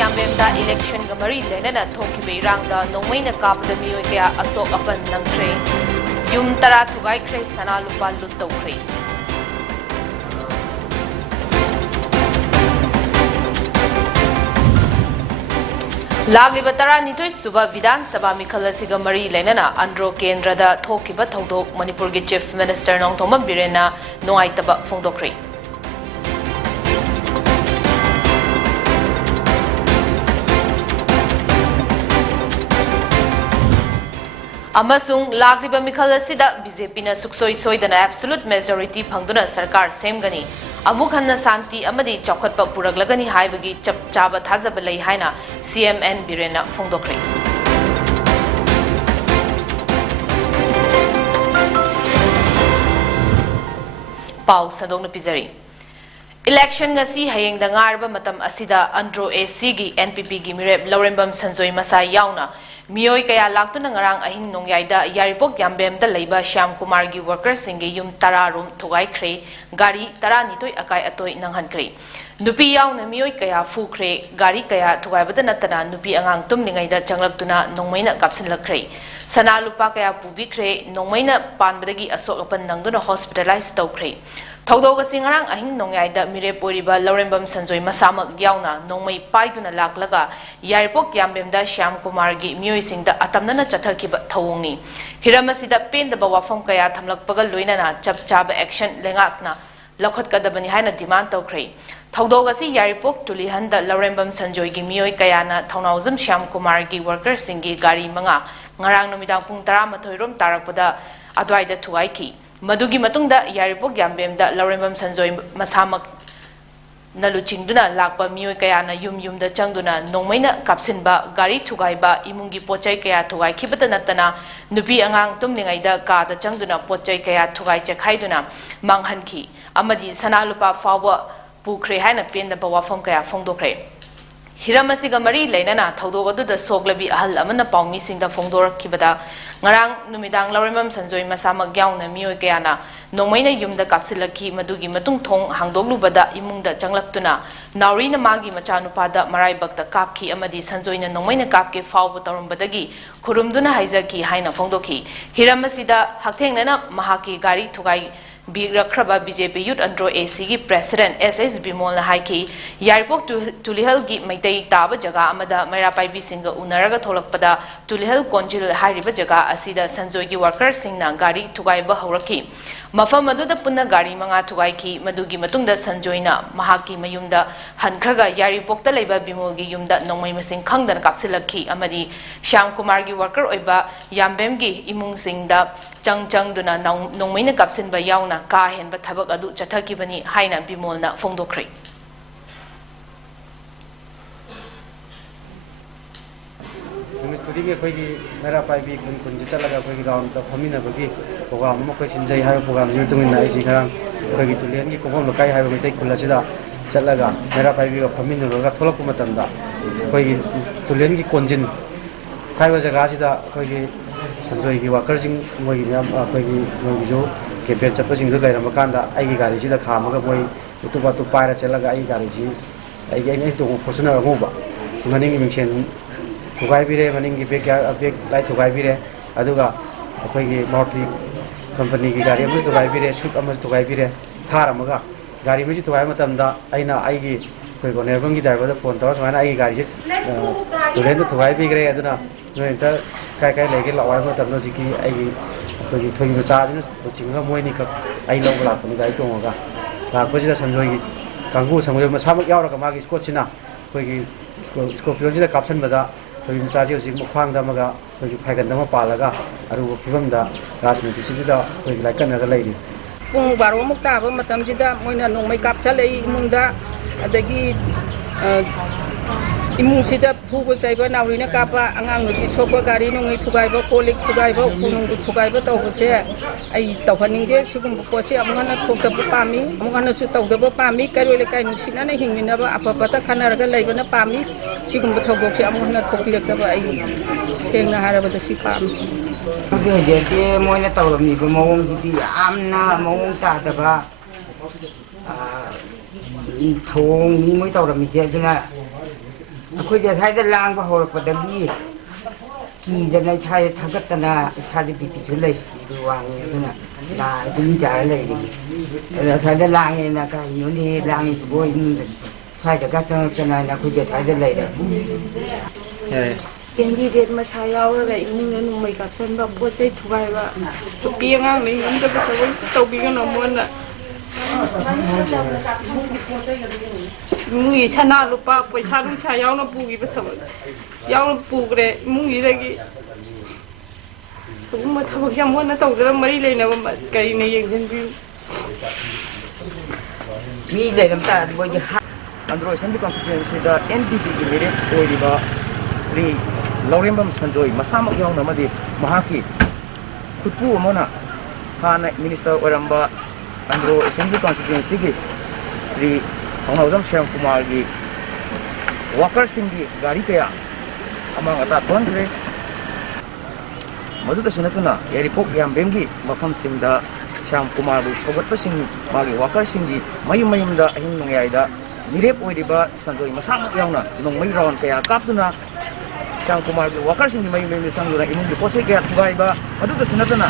Yambemda election Gamari Lenana Toki Ranga, no Maina Kap the Muya Asok upon Nangre, Yum Tara to Gai Cray Sanalupa Luto Cray. Lagliba Tara Nito Suba Vidan Saba Mikala Sigamari Lenana, Andro Kendrada Tokiba Todok, Manipur Chief Minister Nong Toma Birena, no Aitaba Fondokray. Amasung Lagliba Mikala Sida, BJP na Suksoi Soidana absolute majority Pangduna Sarkar Semgani. Amukhanna Santi Amadi Chokatpa Puraglagani Haibagi Chap Chaba Tazabalai Haina CMN Birena Fondokri. Pau Sadong Pizari. Election ngasi hayeng da ngarba matam asida Andro AC gi NPP gi Mireb Laurembam Sanjoi Masa yauna Miyoi kaya laktuna ngarang ahing nongyaida Yaripok Yambem da leiba Shyam Kumar gi workers singe yum tara room thugai kre gari tara nitoi akai atoi nanghan kre nupi yauna miyoi kaya fu kre gari kaya thugai bada natana nupi angang tumningai da changlaktuna nongmaina kapsin lakre sana lupa kaya pubi kre nongmaina panbadagi asok apan nangduna hospitalize tau kre Taudoga singarang ahing nongyaida mire poriba Laurembam Sanjoi Masamak yauna nongmai paiduna laklaga Yaripok Yambemda Shyam Kumar gi miyoi singda atamnana chathakiba thawongni hiramasida pendaba wafam kaya thamlakpaga loinana chap chaba action lengakna lokhatkadabani haina demand tawkhrei Taudoga si Yaripok tulihanda Laurembam Sanjoi gi miyoi kayana thaunauzam Shyam Kumar gi workers singi gari manga ngarang numidang pung 12 rom tarakpada adwaida thuaiki Madugi matungda Yaripok Yambemda Laurembam Sanjoi Masamak Naluchingduna Lakpa Miyoi Kayana Yumda Changduna Nongmaina Kapsinba Gari Thugaiba Imungi Pochai Kaya Thugai Khibata Natana Nupi Angang Tumningaida Kada Changduna Pochai Kaya Thugai Chakhaiduna Manghanki Amadi Sanalupa Fawa Pukre Haina Pendaba Wafam Kaya Fongdokre Hiramasiga Mari Lainana Taudoga the Soglabi Ahal Amana Paumi Singda Fongdor Kibada Ngarang Numidang Laurembam Sanjoi Masamak Yauna Miyoi Kayana Nongmaina Yumda Kapsilaki Madugi Matung Thong Hangdoglubada Imungda Changlaktuna Naurina Magi Machanupada Maraibakta Kapki Amadi Sanjoina Nongmaina Kapke Fauba Tarumbadagi Kurumduna Haizaki Haina Fongdoki Hiramasida Haktengnana Mahaki Gari Thugai Birakraba BJP Youth Andro AC gi President SS Bimol na haiki Yaripok Tulihal gi Maitai Taba Jaga Amada Mairapai Bisinga Unaraga Tholakpada Tulihal Konjil Hairiba Jaga Asida Sanjoi gi workers singna gari thugaiba hauraki Mafam aduda punna gari manga thugaiki madugi matungda Sanjoina Mahaki Mayumda Hankraga Yaripokta leiba Bimol gi yumda nongmai masing khangdana kapsilaki amadi Shyam Kumar gi worker oiba Yambem gi imung singda Changduna nongmaina kapsinba yauna ka henba thabak adu chathakibani haina Bimolna fongdokre Kudigi koigi mera pai bi kun chalaga koigi round ta phamina bagi program ma koi sinjai ha program ni tumina isi kharang koigi tulen gi kobom lo kai ha ba tai kula sida chalaga mera pai bi ga phamina ga tholok matamda koigi tulen gi konjin khai ba jaga sida koigi sanjoi gi worker sing moi gi koigi moi jo campaign chapa sing lai ram kanda ai gi gari sida khama ga moi utuba tu paira chalaga ai gari ji ai to fortuner go ba simani gi mingchen Thugai bire maningi bek lai thugai bire aduga akhoi Maruti company gi gari amu thugai bire shoot amu thugai bire thar amaga gari mi thugai matamda aina aigi koi ko nerbang gi driver da phone tawa samana aigi gari je tulen da thugai bi gre aduna noi ta kai lege lawai matamda jiki aigi koi thoi ma cha jina chinga moi ni ka ai lo la ko gari tonga la ko jida sanjoi gi kangu samoi ma samak yaura ka magi scotch na koi gi scorpion jida caption bada Toyim Chaji was Mukhang Damaga, Pagandama Palaga, Aru Pivamda, Rasmiti Sida, like another lady. Pung Baromukta, Matamjida, Moina no make up Chale, Munda, Adagi Imusida, who was able now in a capa, Angang, Soba Garino, Tugaiba, Kolik, Tugaiba, Tugaiba, Togose, I Tohaninga, Sukumposi, I'm gonna cook the Pami, I'm gonna shoot the Pami, Karolika, and Sinana, he never Apapata, Canaraga, Labana Pami, Sukumposi, I'm gonna talk like the saying I had about the Sipam. Okay, Moina told me, I'm not Mong Tataba. Thong ni mới tàu là mình chơi thế này ꯑꯩꯈꯣꯏ ꯉꯁꯥꯏꯗ ꯂꯥꯡꯕ ꯍꯧꯔꯛꯄꯗꯒꯤ ꯀꯤꯗꯅ ꯏꯁꯥꯁꯦ ꯊꯥꯒꯠꯇꯅ ꯏꯁꯥꯗ ꯕꯤꯄꯤꯁꯨ ꯂꯩ BP ꯋꯥꯡꯉꯦ ꯑꯗꯨꯅ ꯒꯨꯂꯤ ꯆꯥꯔ ꯂꯩꯔꯤ ꯑꯗ ꯑꯁ꯭ꯋꯥꯏꯗ ꯂꯥꯡꯉꯦꯅ ꯀꯔꯤꯅꯣꯅꯦ ꯂꯥꯡꯉꯤꯁꯤꯕꯣ ꯏꯃꯨꯡꯗ ꯁ꯭ꯋꯥꯏꯗꯒ ꯆꯪꯉꯛꯇꯅ ꯑꯩꯈꯣꯏꯒꯤ ꯑꯁ꯭ꯋꯥꯏꯗ ꯂꯩꯔꯦ ꯀꯦꯟꯗꯤꯗꯦꯠ ꯃꯁꯥ ꯌꯥꯎꯔꯒ ꯏꯃꯨꯡꯗ ꯅꯣꯡꯃꯩ ꯀꯥꯞꯁꯤꯟꯕ ꯄꯣꯠ ꯆꯩ ꯊꯨꯒꯥꯏꯕ ꯅꯨꯄꯤ ꯑꯉꯥꯡ ꯂꯩꯉꯝꯗꯕ ꯊꯕꯛ ꯇꯧꯕꯤꯒꯅꯨ ꯃꯣꯏꯅ 이무이 산하루빠 사lum차 야우나 부기부 타고 야우나 부그래 이무이래기 정말 타고 한번나 떠들어 머리 내나 가이네 얘기는 미 내림다 뭐지 Andro Assembly constituency da NPP ki merit oiriba Sri Laurembam Sanjoy masamak yauna madi mahaki khutpu amona hana minister oramba Andro Assembly constituency ki Sri Honghauzam Shyam Kumar gi worker singi gari kaya amang ata thonre maduda sinatuna yaripok yam bemgi mafam singda Shyam Kumar bu sogatpa sing magi worker singi mayum mayumda ahing nongyaida Mirep oiriba Sanjoy masamak yauna nongmai rawan kaya kaptuna Shyam Kumar gi worker singi mayum mayum sangura imung gi posai kaya thugaiba maduda sinatuna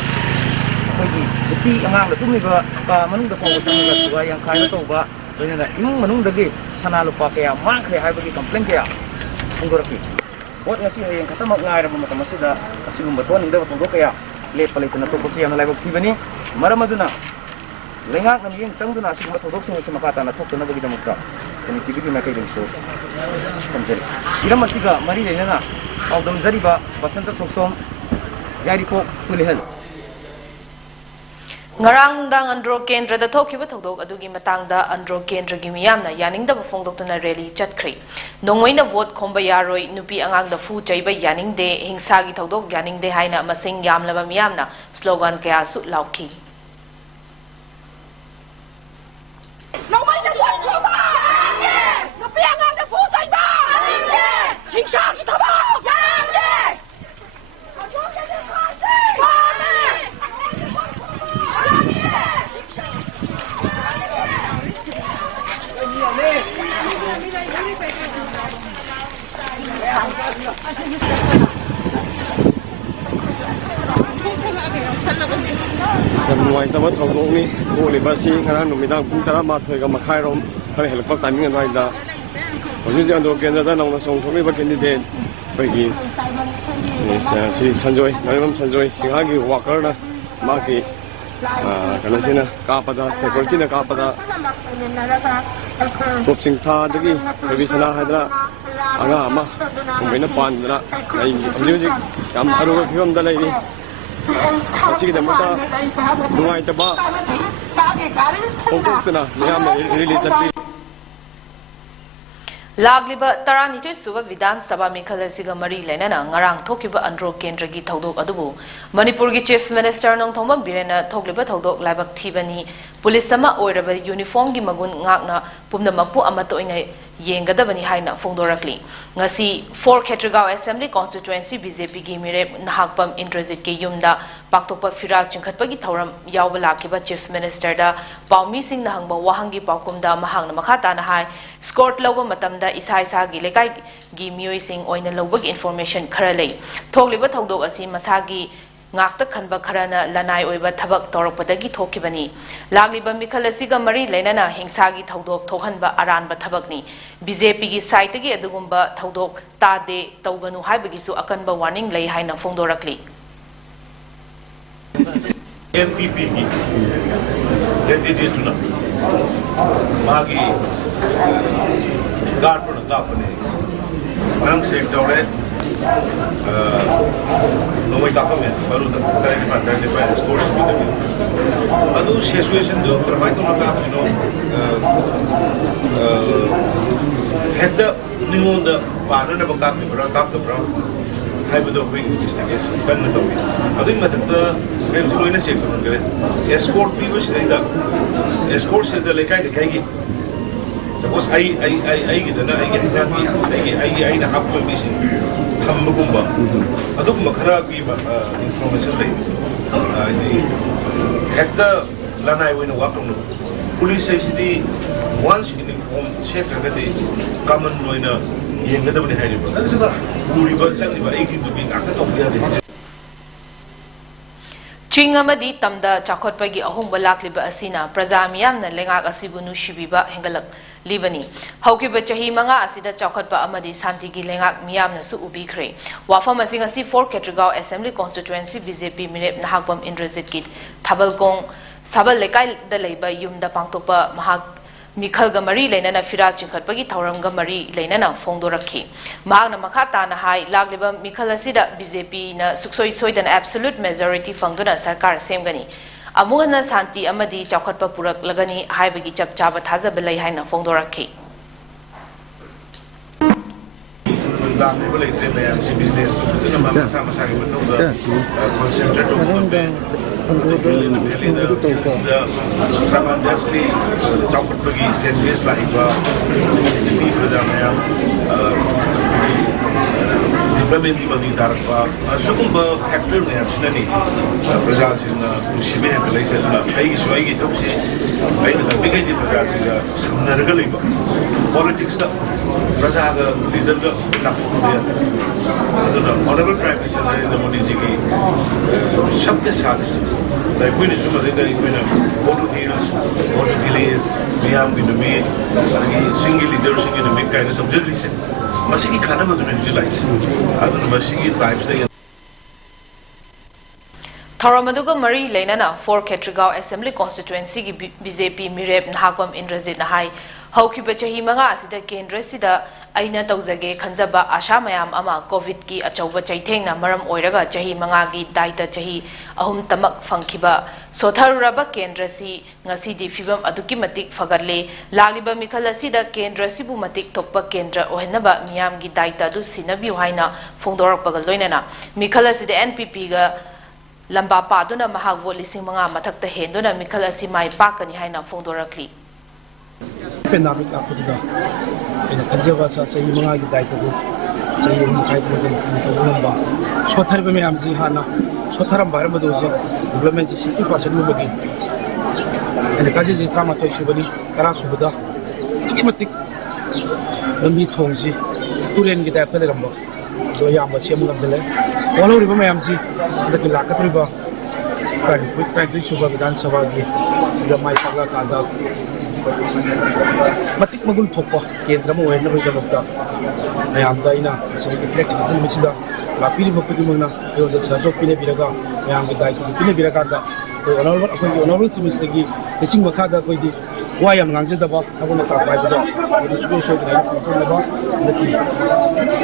koigi upi angang da tumiba ka manungda khongba sangga thugai yang khai tawba toina imung manungdagi sana lupa kaya mangkhre haibagi complaint kaya ungoraki bot ngasi hayeng khatamak ngairaba matam asida asigumba thoningda thongdok kaya lepalaituna thokbosi yamna laibak thibani maramaduna Lengak nam yeng sangduna asigumba thokdok sing se makatana thokna bagi damukta connectivity na kaiding so kamjari iram asiga mari lenana audam zariba basanta thoksom yariko tulihal Ngarang dang Andro Kendra da thokiba thodok adugi matangda Andro Kendra gi miyamna yaningda phongdoktuna rally chatkhri nongwaina vote khomba yaroi nupi angang da fu chaiba yaningde hingsa gi thodok yaningde haina masing yamlaba miyamna slogan kaya su laukhi nongwaina vote khomba nupi angang da fu chaiba hingsa gi thodok yaningde nuwaitaba thongdokni tholiba si ngarang numidang pung 12 ga makhairom khare helpak timing anwaida hojiji Andro Kendra nauna songthokliba candidate pagi Sri Sanjoy Laurembam Sanjoy singhagi worker na magi kanasina kapada security na kapada topsing tha dagi servicena hadra anga ama umena pandra ai hojiji yam aruga phibam da laini asigi da mata nuai taba okokna miyam release ati Lagliba Taranitoi Suba Vidhan Sabha Mikhal asiga mari lenana ngarang thokiba Andro Kendra gi thodok adubu Manipur gi Chief Minister nong thongba birena thokliba thodok laibak thibani police sama oiraba uniform gi magun ngakna pumnamakpu amato ingai yengadabani haina phongdorakli ngasi 4 Khetragaon Assembly Constituency BJP gi mirep nahakpam Indrajit ke yumda paktokpa firal chingkhatpagi thoram yawbala kiba Chief Minister da paumi sing na hangba wahangi paukumda mahangna makhata na hai escort lawba matamda isa isa gi lekai gi mioi sing oina lawbagi information khara lei thokliba thodok asi masagi ngakta khanba kharana lanai oiba thabak torokpadagi thokibani lagliba mikhal asiga mari lenana hingsagi thodok thokhanba aranba thabakni BJP gi site gi adugumba thodok tade tawganu haibagi su akanba warning lei haina phongdorakli NPP ki candidate tuna magi garpuna kapane nang sector nomai kapame baru dari depan sports kita adu situation do permai to na head ningo da pana na bakap ni bra kap to bra hai bedo koi investigation ban na to adu matlab मैं उसको इन्हें check करूँगा escort भी बस नहीं था escort से तो लेकर दिखाएगी सपोज आई की तो ना आई ना आपको मिस हम लोगोंबा अदुक मखरा की इंफॉर्मेशन ले हेक्टा लाना है वो इन्हें वापस नो पुलिस से इसी वंस इन्फॉर्म चेक करके कॉमन नो इन्हें ꯌꯦꯡꯒꯗꯕꯅꯤ ꯍꯥꯏꯔꯤꯕ ꯎꯔꯤꯕ ꯆꯠꯂꯤꯕ ꯑꯩꯒꯤ ꯅꯨꯄꯤ ꯉꯥꯛꯇ ꯇꯧꯕ ꯌꯥꯗꯦ ꯆꯤꯡ ꯑꯃꯗꯤ ꯇꯝꯗ ꯆꯥꯎꯈꯠꯄꯒꯤ ꯑꯍꯣꯡꯕ ꯂꯥꯛꯂꯤꯕ ꯑꯁꯤꯅ ꯄ꯭ꯔꯖꯥ ꯃꯤꯌꯥꯝꯅ ꯂꯩꯉꯥꯛ ꯑꯁꯤꯕꯨ ꯅꯨꯡꯁꯤꯕꯤꯕ ꯍꯦꯟꯒꯠꯂꯛꯂꯤꯕꯅꯤ ꯍꯧꯈꯤꯕ ꯆꯍꯤ 5 ꯑꯁꯤꯗ ꯆꯥꯎꯈꯠꯄ ꯑꯃꯗꯤ ꯁꯥꯟꯇꯤꯒꯤ ꯂꯩꯉꯥꯛ ꯃꯤꯌꯥꯝꯅꯁꯨ ꯎꯕꯤꯈ꯭ꯔꯦ ꯋꯥꯐꯝ ꯑꯁꯤ ꯉꯁꯤ 4 ꯈꯦꯇ꯭ꯔꯤꯒꯥꯎ ꯑꯦꯁꯦꯝꯕ꯭ꯂꯤ ꯀꯣꯟꯁꯇꯤꯇꯨꯑꯦꯟꯁꯤ ꯕꯤꯖꯦꯄꯤ ꯃꯤꯔꯦꯞ ꯅꯍꯥꯛꯄꯝ ꯏꯟꯗ꯭ꯔꯖꯤꯠꯀꯤ ꯊꯥꯕꯜꯀꯣꯡ ꯁꯥꯕꯜ ꯂꯩꯀꯥꯏꯗ ꯂꯩꯕ ꯌꯨꯝꯗ ꯄꯥꯡꯊꯣꯛꯄ ꯃꯍꯥꯛ ꯃꯤꯈꯜꯒ ꯃꯔꯤ ꯂꯩꯅꯅ ꯐꯤꯔꯥ ꯆꯤꯡꯈꯠꯄꯒꯤ ꯊꯧꯔꯝꯒ ꯃꯔꯤ ꯂꯩꯅꯅ ꯐꯣꯡꯗꯣꯔꯛꯈꯤ ꯃꯍꯥꯛꯅ ꯃꯈꯥ ꯇꯥꯅ ꯍꯥꯏ ꯂꯥꯛꯂꯤꯕ ꯃꯤꯈꯜ ꯑꯁꯤꯗ ꯕꯤꯖꯦꯄꯤꯅ ꯁꯨꯛꯁꯣꯏ ꯁꯣꯏꯗꯅ ꯑꯦꯕꯁꯣꯂꯨꯠ ꯃꯦꯖꯣꯔꯤꯇꯤ ꯐꯪꯗꯨꯅ ꯁꯔꯀꯥꯔ ꯁꯦꯝꯒꯅꯤ ꯑꯃꯨꯛ ꯍꯟꯅ ꯁꯥꯟꯇꯤ ꯑꯃꯗꯤ ꯆꯥꯎꯈꯠꯄ ꯄꯨꯔꯛꯂꯒꯅꯤ ꯍꯥꯏꯕꯒꯤ ꯆꯞ ꯆꯥꯕ ꯊꯥꯖꯕ ꯂꯩ ꯍꯥꯏꯅ ꯐꯣꯡꯗꯣꯔꯛꯈꯤ ꯂꯥꯛꯂꯤꯕ ꯂꯩꯇ꯭ꯔꯦ ꯃꯌꯥꯝꯁꯤ ꯕꯤꯖꯤꯅꯦꯁ ꯑꯗꯨꯅ ꯃꯁꯥ ꯃꯁꯥꯒꯤ ꯃꯇꯨꯡꯗ ꯀꯣꯟꯁꯦꯟꯇ꯭ꯔꯦꯠ ꯇꯧꯕ ꯉꯝꯃꯦ ꯚꯦꯂꯤꯗ ꯇ꯭ꯔꯥꯃꯥꯟꯗꯁꯂꯤ ꯆꯥꯎꯈꯠꯄꯒꯤ ꯆꯦꯟꯖꯦꯁ ꯂꯥꯛꯏꯕ ꯃꯤ ꯄ꯭ꯔꯖꯥ ꯃꯌꯥꯝ ꯗꯤꯕꯂꯞꯃꯦꯟꯒꯤ ꯃꯃꯤ ꯇꯥꯔꯛꯄ ꯑꯁꯤꯒꯨꯝꯕ ꯐꯦꯛꯇꯔ ꯃꯌꯥꯝꯁꯤꯅꯅꯤ ꯄ꯭ꯔꯖꯥꯁꯤꯡꯅ ꯅꯨꯡꯁꯤꯕ ꯍꯦꯟꯒꯠꯂꯛꯏꯁꯦ ꯑꯗꯨꯅ ꯑꯩꯒꯤꯁꯨ ꯑꯩꯒꯤ ꯊꯕꯛꯁꯤ ꯑꯩꯅ ꯉꯝꯃꯤꯈꯩꯗꯤ ꯄ꯭ꯔꯖꯥꯁꯤꯡꯒ ꯁꯝꯅꯔꯒ ꯂꯩꯕ ꯄꯣꯂꯤꯇꯤꯛꯁꯇ ꯄ꯭ꯔꯖꯥꯒ ꯂꯤꯗꯔꯒ ꯂꯥꯞꯊꯣꯛꯄ ꯌꯥꯗꯦ ꯑꯗꯨꯅ ꯑꯣꯅꯔꯦꯕꯜ ꯄ꯭ꯔꯥꯏꯝ ꯃꯤꯅꯤꯁꯇꯔ ꯅꯔꯦꯟꯗ꯭ꯔ ꯃꯣꯗꯤꯖꯤꯒꯤ ꯁꯕꯀ ꯁꯥꯊ ꯑꯩꯈꯣꯏꯅꯁꯨ ꯃꯁꯤꯗ ꯑꯩꯈꯣꯏꯅ ꯚꯣꯠ ꯍꯤꯜꯁ ꯚꯣꯠ ꯚꯤꯂꯦꯖ ꯃꯤꯌꯥꯝꯒꯤ ꯅꯨꯃꯤꯠ ꯑꯗꯒꯤ ꯆꯤꯡꯒꯤ ꯂꯤꯗꯔꯁꯤꯡꯒꯤ ꯅꯨꯃꯤꯠ ꯀꯥꯏꯅ ꯇꯧꯖꯔꯤꯁꯦ ꯃꯁꯤꯒꯤ ꯀꯥꯟꯅꯕꯗꯨꯅ ꯍꯧꯖꯤꯛ ꯂꯥꯛꯏꯁꯦ ꯑꯗꯨꯅ ꯃꯁꯤꯒꯤ ꯇꯥꯏꯞꯁꯤꯗ ꯊꯧꯔꯝ ꯑꯗꯨꯒ ꯃꯔꯤ ꯂꯩꯅꯅ 4 ꯈꯦꯇ꯭ꯔꯤꯒꯥꯎ ꯑꯦꯁꯦꯝꯕ꯭ꯂꯤ ꯀꯣꯟꯁꯇꯤꯇꯨꯑꯦꯟꯁꯤꯒꯤ ꯕꯤꯖꯦꯄꯤ ꯃꯤꯔꯦꯞ ꯅꯍꯥꯛꯄꯝ ꯏꯟꯗ꯭ꯔꯖꯤꯠꯅ ꯍꯥꯏ ꯍꯧꯈꯤꯕ ꯆꯍꯤ 5 ꯑꯁꯤꯗ ꯀꯦꯟꯗ꯭ꯔꯁꯤꯗ ꯑꯩꯅ ꯇꯧꯖꯒꯦ ꯈꯟꯖꯕ ꯑꯁꯥ ꯃꯌꯥꯝ ꯑꯃ ꯀꯣꯚꯤꯗꯀꯤ ꯑꯆꯧꯕ ꯆꯩꯊꯦꯡꯅ ꯃꯔꯝ ꯑꯣꯏꯔꯒ ꯆꯍꯤ 5ꯒꯤ ꯗꯥꯏꯇ ꯆꯍꯤ 3 ꯐꯪꯈꯤꯕ ꯁꯣꯊꯔꯨꯔꯕ ꯀꯦꯟꯗ꯭ꯔꯁꯤ ꯉꯁꯤꯗꯤ ꯐꯤꯕꯝ ꯑꯗꯨꯛꯀꯤ ꯃꯇꯤꯛ ꯐꯒꯠꯂꯦ ꯂꯥꯛꯂꯤꯕ ꯃꯤꯈꯜ ꯑꯁꯤꯗ ꯀꯦꯟꯗ꯭ꯔꯁꯤꯕꯨ ꯃꯇꯤꯛ ꯊꯣꯛꯄ ꯀꯦꯟꯗ꯭ꯔ ꯑꯣꯏꯍꯟꯅꯕ ꯃꯤꯌꯥꯝꯒꯤ ꯗꯥꯏꯇ ꯑꯗꯨ ꯁꯤꯟꯅꯕꯤꯌꯨ ꯍꯥꯏꯅ ꯐꯣꯡꯗꯣꯔꯛꯄꯒ ꯂꯣꯏꯅꯅ ꯃꯤꯈꯜ ꯑꯁꯤꯗ NPPꯒ ꯂꯝꯕꯥ ꯄꯥꯗꯨꯅ ꯃꯍꯥꯛ ꯚꯣꯠ 5,000 ꯃꯊꯛꯇ ꯍꯦꯟꯗꯨꯅ ꯃꯤꯈꯜ ꯑꯁꯤ ꯃꯥꯏ ꯄꯥꯛꯀꯅꯤ ꯍꯥꯏꯅ ꯐꯣꯡꯗꯣꯔꯛꯂꯤ ꯄꯦꯟꯗꯥꯃꯤꯛ ꯂꯥꯛꯄꯗꯨꯗ ꯑꯩꯅ ꯈꯟꯖꯕ ꯆꯍꯤ 5ꯒꯤ ꯗꯥꯏꯇꯗꯨ ꯆꯍꯤ 3.5 ꯇꯧꯕ ꯉꯝꯕ ꯁꯣꯊꯔꯤꯕ ꯃꯌꯥꯝꯁꯤ ꯍꯥꯟꯅ ꯁꯣꯊꯔꯝꯕ ꯍꯥꯏꯔꯝꯕꯗꯨ ꯍꯧꯖꯤꯛ ꯗꯤꯕꯂꯞꯃꯦꯟꯁꯤ 60%ꯒꯨꯝꯕꯗꯤ ꯑꯩꯅ ꯈꯟꯖꯁꯤ 19 ꯁꯨꯕꯅꯤ 10 ꯁꯨꯕꯗ ꯑꯗꯨꯛꯀꯤ ꯃꯇꯤꯛ ꯂꯝꯕꯤ ꯊꯣꯡꯁꯤ ꯇꯨꯔꯦꯟꯒꯤ ꯇꯥꯏꯞꯇ ꯂꯩꯔꯝꯕ ꯑꯗꯨ ꯑꯌꯥꯝꯕ ꯁꯦꯝꯕ ꯉꯝꯁꯤꯜꯂꯦ ꯍꯣꯠꯅꯔꯤꯕ ꯃꯌꯥꯝꯁꯤ ꯍꯟꯗꯛꯀꯤ ꯂꯥꯛꯀꯗꯧꯔꯤꯕ 23 ꯁꯨꯕ ꯕꯤꯙꯥꯟ ꯁꯚꯥꯒꯤ ꯁꯤꯗ ꯃꯥꯏ ꯄꯥꯛꯂꯀꯥꯟꯗ ꯃꯇꯤꯛ ꯃꯒꯨꯟ ꯊꯣꯛꯄ ꯀꯦꯟꯗ꯭ꯔ ꯑꯃ ꯑꯣꯏꯍꯟꯅꯕꯒꯤꯗꯃꯛꯇ ꯃꯌꯥꯝꯗ ꯑꯩꯅ ꯉꯁꯥꯏꯒꯤ ꯐ꯭ꯂꯦꯛꯁ ꯃꯐꯝ ꯑꯁꯤꯗ ꯂꯥꯛꯄꯤꯔꯤꯕ ꯈꯨꯗꯤꯡꯃꯛꯅ ꯑꯩꯉꯣꯟꯗ ꯁꯍꯖꯣꯛ ꯄꯤꯅꯕꯤꯔꯒ ꯃꯌꯥꯝꯒꯤ ꯗꯥꯏꯇꯗꯨ ꯄꯤꯅꯕꯤꯔꯀꯥꯟꯗ ꯑꯩꯈꯣꯏꯒꯤ ꯑꯣꯅꯔꯦꯕꯜ ꯆꯤꯐ ꯃꯤꯅꯤꯁꯇꯔꯒꯤ ꯂꯤꯆꯤꯡ ꯃꯈꯥꯗ ꯑꯩꯈꯣꯏꯗꯤ ꯋꯥ ꯌꯥꯝ ꯉꯥꯡꯖꯗꯕ ꯊꯕꯛꯅ ꯇꯥꯛꯄ ꯍꯥꯏꯕꯗꯣ ꯑꯗꯨ ꯁꯨꯡꯁꯣꯏ ꯁꯣꯏꯗꯅ ꯑꯩꯅ ꯄꯥꯡꯊꯣꯛꯅꯕ ꯍꯟꯗꯛꯀꯤ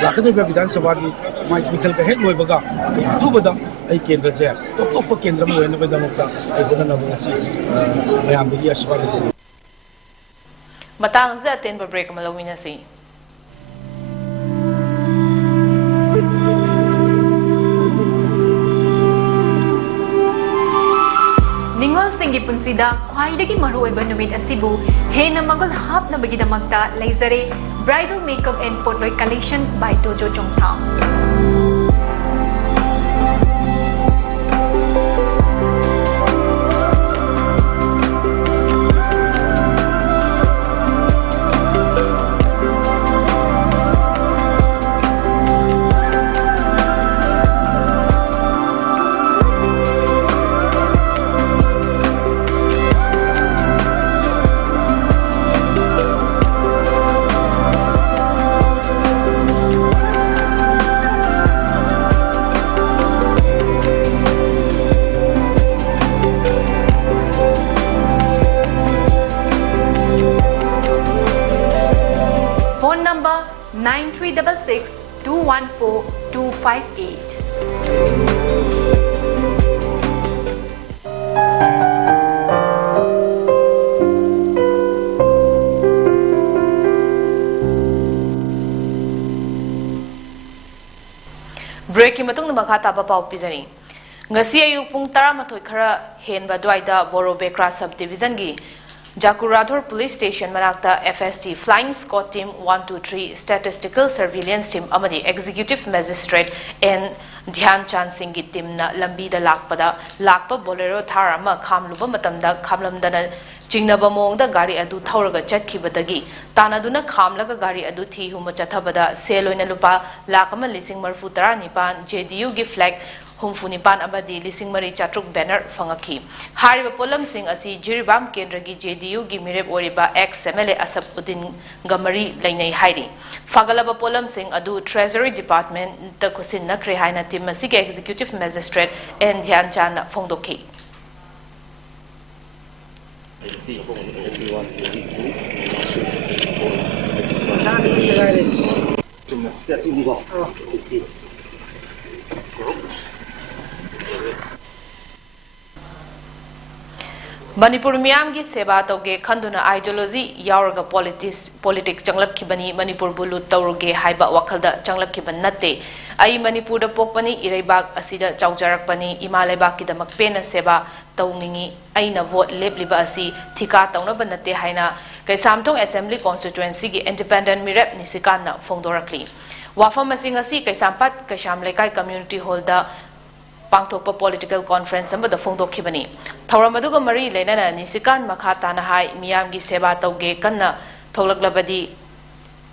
ꯂꯥꯛꯀꯗꯧꯔꯤꯕ ꯕꯤꯙꯥꯟ ꯁꯚꯥꯒꯤ ꯃꯥꯒꯤ ꯃꯤꯈꯜꯒ ꯍꯦꯛ ꯂꯣꯏꯕꯒ ꯑꯩ ꯑꯊꯨꯕꯗ ꯑꯩ ꯀꯦꯟꯗ꯭ꯔꯁꯦ ꯇꯣꯞ ꯇꯣꯞꯄ ꯀꯦꯟꯗ꯭ꯔ ꯑꯃ ꯑꯣꯏꯍꯟꯅꯕꯒꯤꯗꯃꯛꯇ ꯑꯩ ꯍꯣꯠꯅꯅꯕ ꯉꯁꯤ ꯃꯌꯥꯝꯗꯒꯤ ꯑꯁꯤꯔꯕꯥꯗ ꯂꯩꯖꯔꯤ ꯃꯇꯥꯡ ꯑꯁꯤꯗ ꯑꯇꯦꯟꯕ ꯕ꯭ꯔꯦꯛ ꯑꯃ ꯂꯧꯃꯤꯟꯅꯁꯤ ꯅꯤꯡꯉꯣꯜꯁꯤꯡꯒꯤ ꯄꯨꯟꯁꯤꯗ ꯈ꯭ꯋꯥꯏꯗꯒꯤ ꯃꯔꯨꯑꯣꯏꯕ ꯅꯨꯃꯤꯠ ꯑꯁꯤꯕꯨ ꯍꯦꯟꯅ ꯃꯒꯨꯟ ꯍꯥꯞꯅꯕꯒꯤꯗꯃꯛꯇ ꯂꯩꯖꯔꯦ ꯕ꯭ꯔꯥꯏꯗꯜ ꯃꯦꯀꯞ ꯑꯦꯟड ꯄꯣꯠꯂꯣꯏ ꯀꯂꯦꯛꯁꯟ ꯕꯥꯏ ꯇꯣꯖꯣ ꯆꯣꯡꯊꯥꯝ Phone number 9366-214-258. ब्रेक की मतुंग मखा ताबा पाउ पिजनी ngasi ayuk pung 11 khara henba dwaida borobekra sub division gi Jakuradhor Police Station manakta FST Flying Squad Team 123 Statistical Surveillance Team amadi Executive Magistrate N Dhyan Chand Singh gi team na lambi da lakpa bolero thar ama khamluba matamda khamlamdana Chingnaba mongda gari adu thauraga chatkibadagi tanaduna khamlaga gari adu thi huma chathabada seloina lupa lakama lising marfu taranipan JDU gi flag humfunipan abadi lising mari chatruk banner fangaki hariba polam sing asi jiribam kendragi JDU gi mireb oriba ex MLA Asap Udin gamari lainai hairi fagalaba polam sing adu Treasury Department ta kusin nakre haina tim masige executive magistrate and Dhyan Chan Fongdoki Manipur Miyam gi seba tauge khanduna ideology yauraga politics changlakkhibani Manipur bulu tauruge haiba wakhalda changlakhiban natte ai Manipur da pokpani ireibak asida chaujarakpani imalaibak kidamak pena seba tauningi aina vote lebliba asi thika taunaba natte haina Kaisamthong Assembly constituency gi independent mirep nisikanna fongdorakli wafam asing asi Kaisampat Kaisham Lekai community hall da pangthokpa political conference amada fongdokhibani thawramaduga mari lenana nisikan makha tana hai miyamgi seba tauge kanna tholaklabadi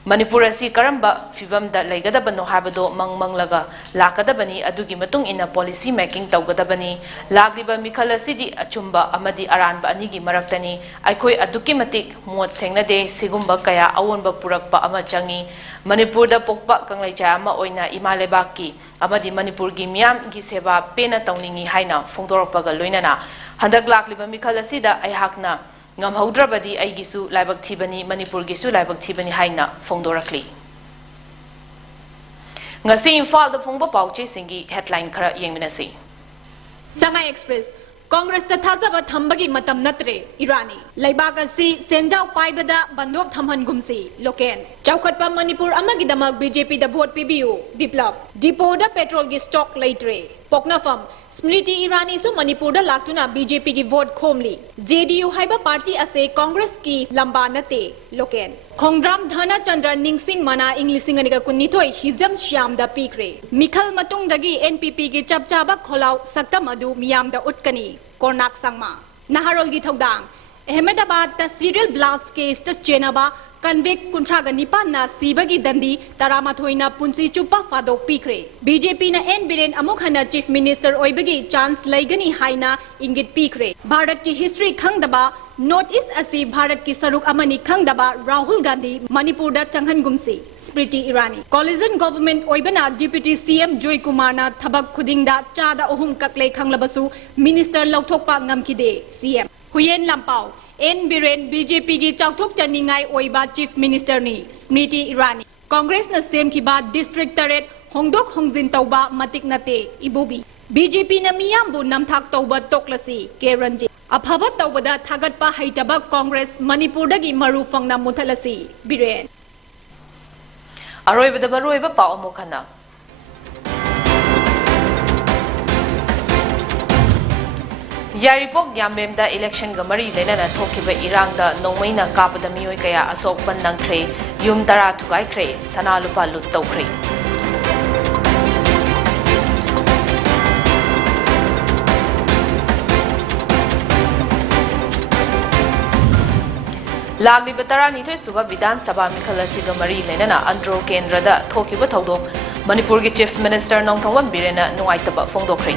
Manipur asi karamba fibam da laigadabano habado mangmanglaga lakadabani adugi matung ina policy making taugadabani lagliba mikhal asidi achumba amadi aranba anigi maraktani aikoi aduki matik mot sengnade sigumba kaya awonba purakpa ama changi Manipur da pokpa kanglaicha ama oina imalebaki amadi Manipur gi miyam gi seba pena tauningi haina fongdorakpaga loinana handak lakliba mikhal asida aihakna ngam haudrabadi aigisu laibak thibani Manipur gisu laibak thibani haina fongdorakli ngasi Imphal da phongba pauche singi headline khara yengminasi Sangai Express Congress ta thajaba thambagi matam natre Irani laibaka si senjau paibada bandop thamhan gumsi loken chaukhatpa Manipur amagi damak BJP da vote pibiu biplap depo da petrol gi stock laitre poknafam Smriti Irani su Manipur da laktuna BJP ki vote khomli JDU haiba party ase Congress ki lamba nate loken Khongdram Dhana Chandra Ningsing Mana Inglising anika kunithoi hizam shyam da pikre Mikhal matung dagi NPP ki chapchaba kholau saktam adu miyam da utkani Kornak Sangma Naharol gi thodang Ahmedabad ta serial blast case ta chenaba convict kuntraga nipan na sibagi dandi taramathoina punsi chupa fadok pikre BJP na N Biren amukhana chief minister oibagi chance laigani haina ingit pikre Bharat ki history khangdaba North East asi Bharat ki saruk amani khangdaba Rahul Gandhi Manipur da changhan gumsi Smriti Irani coalition government oibana deputy CM Joy Kumar na thabak khudingda chada ohum kaklei khanglabasu minister lauthokpa ngamkide CM Huyen Lampau N Biren BJP ki chauthok chaningai oiba chief minister ni Smriti Irani Congress na sem ki ba district taret hongdok hongjin tauba matik nate ibubi BJP na miyambu namthak tauba toklasi Keranji afaba taubada thagatpa haitaba Congress Manipur dagi maru fangna muthalasi Biren Aroibada baroiba pau amukhana Yaripok Yambemda election gamari lenana thokiba irangda nongmaina kapada miyoi kaya asokpan nangkhre yum tara thukai khre sana lupa lut tawkhre Lagliba tara nithoi suba Vidhan Sabha mikhal asiga mari lenana andro kendrada thokiba thodok Manipur gi chief minister Nongthongwan Birena nungaitaba fongdokhre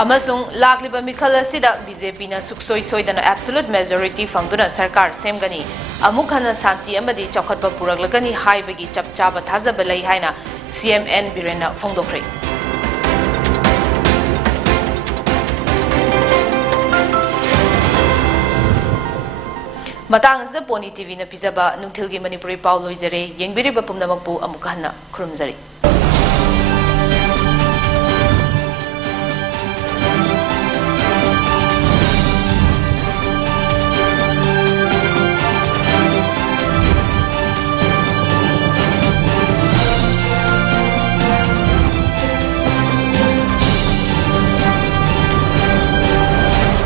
Amasung lakliba mikhal asida BJP na suksoi soidana absolute majority fangduna sarkar semgani amukhana santi amadi chokhatba puraglagani haibagi chapchaba thajaba lai haina CMN Birena fongdokhre matang sa Pony TV na pizaba nungthilgi Manipuri Paul Loizare yengbiriba pumnamakpu amukhanna khurumjari